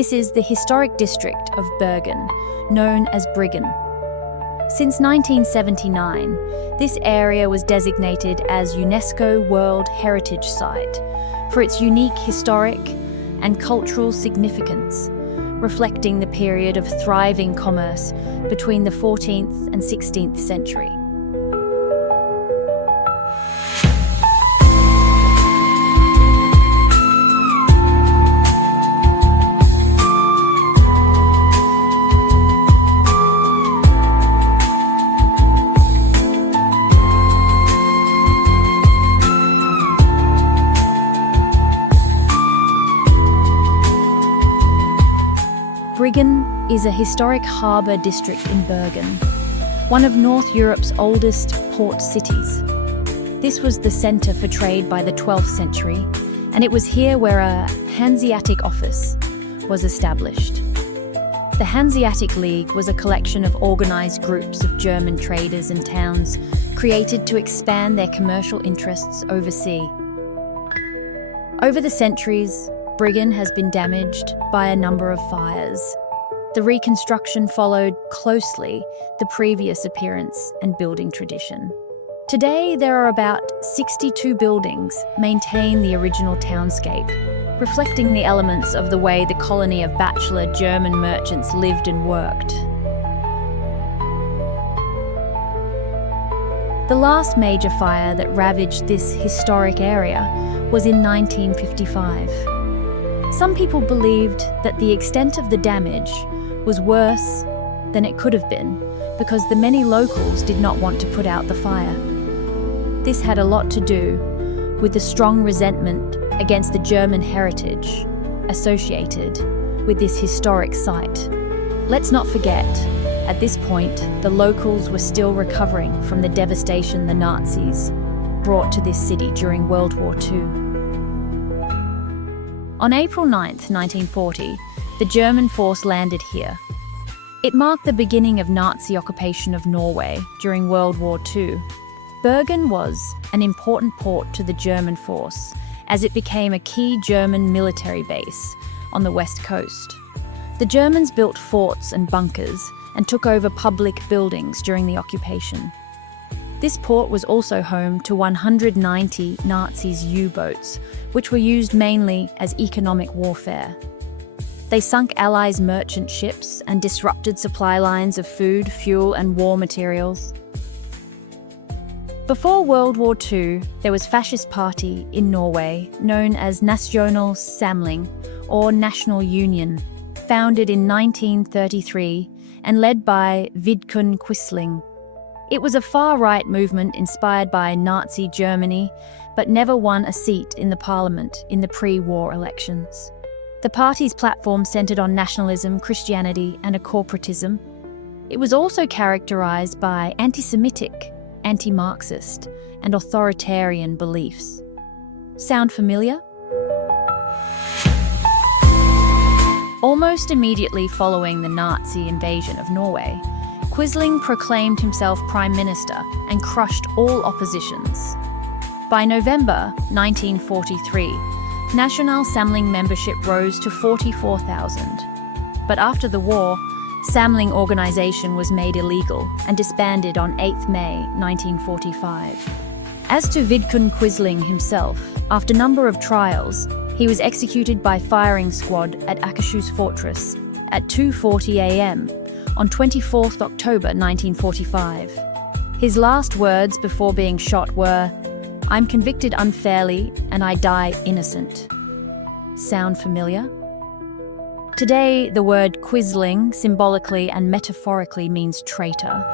This is the historic district of Bergen, known as Bergen. Since 1979, this area was designated as UNESCO World Heritage Site for its unique historic and cultural significance, reflecting the period of thriving commerce between the 14th and 16th century. Bergen is a historic harbour district in Bergen, one of North Europe's oldest port cities. This was the centre for trade by the 12th century, and it was here where a Hanseatic office was established. The Hanseatic League was a collection of organised groups of German traders and towns created to expand their commercial interests overseas. Over the centuries, Bergen has been damaged by a number of fires. The reconstruction followed closely the previous appearance and building tradition. Today, there are about 62 buildings maintain the original townscape, reflecting the elements of the way the colony of bachelor German merchants lived and worked. The last major fire that ravaged this historic area was in 1955. Some people believed that the extent of the damage was worse than it could have been because the many locals did not want to put out the fire. This had a lot to do with the strong resentment against the German heritage associated with this historic site. Let's not forget, at this point, the locals were still recovering from the devastation the Nazis brought to this city during World War II. On April 9, 1940, the German force landed here. It marked the beginning of Nazi occupation of Norway during World War II. Bergen was an important port to the German force, as it became a key German military base on the west coast. The Germans built forts and bunkers and took over public buildings during the occupation. This port was also home to 190 Nazis' U-boats, which were used mainly as economic warfare. They sunk Allies' merchant ships and disrupted supply lines of food, fuel, and war materials. Before World War II, there was a fascist party in Norway known as National Samling, or National Union, founded in 1933 and led by Vidkun Quisling. It was a far-right movement inspired by Nazi Germany, but never won a seat in the parliament in the pre-war elections. The party's platform centred on nationalism, Christianity, and a corporatism. It was also characterised by anti-Semitic, anti-Marxist, and authoritarian beliefs. Sound familiar? Almost immediately following the Nazi invasion of Norway, Quisling proclaimed himself Prime Minister and crushed all oppositions. By November 1943, National Samling membership rose to 44,000. But after the war, Samling organisation was made illegal and disbanded on 8 May 1945. As to Vidkun Quisling himself, after a number of trials, he was executed by firing squad at Akershus Fortress at 2:40 a.m. on 24th October 1945. His last words before being shot were, "I'm convicted unfairly and I die innocent." Sound familiar? Today, the word Quisling symbolically and metaphorically means traitor.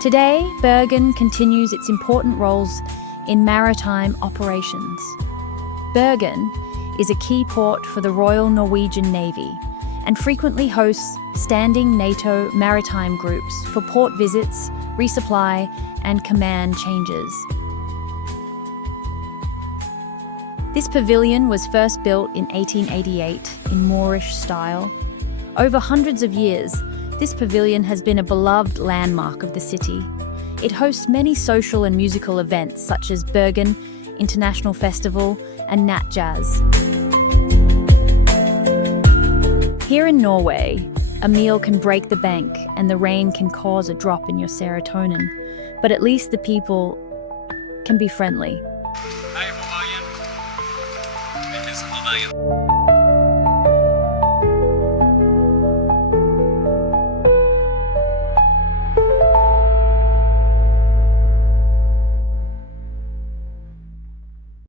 Today, Bergen continues its important roles in maritime operations. Bergen is a key port for the Royal Norwegian Navy and frequently hosts standing NATO maritime groups for port visits, resupply, and command changes. This pavilion was first built in 1888 in Moorish style. Over hundreds of years, this pavilion has been a beloved landmark of the city. It hosts many social and musical events such as Bergen International Festival and Nat Jazz. Here in Norway, a meal can break the bank and the rain can cause a drop in your serotonin, but at least the people can be friendly. Hei fra Bergen. Vi hilser fra Bergen.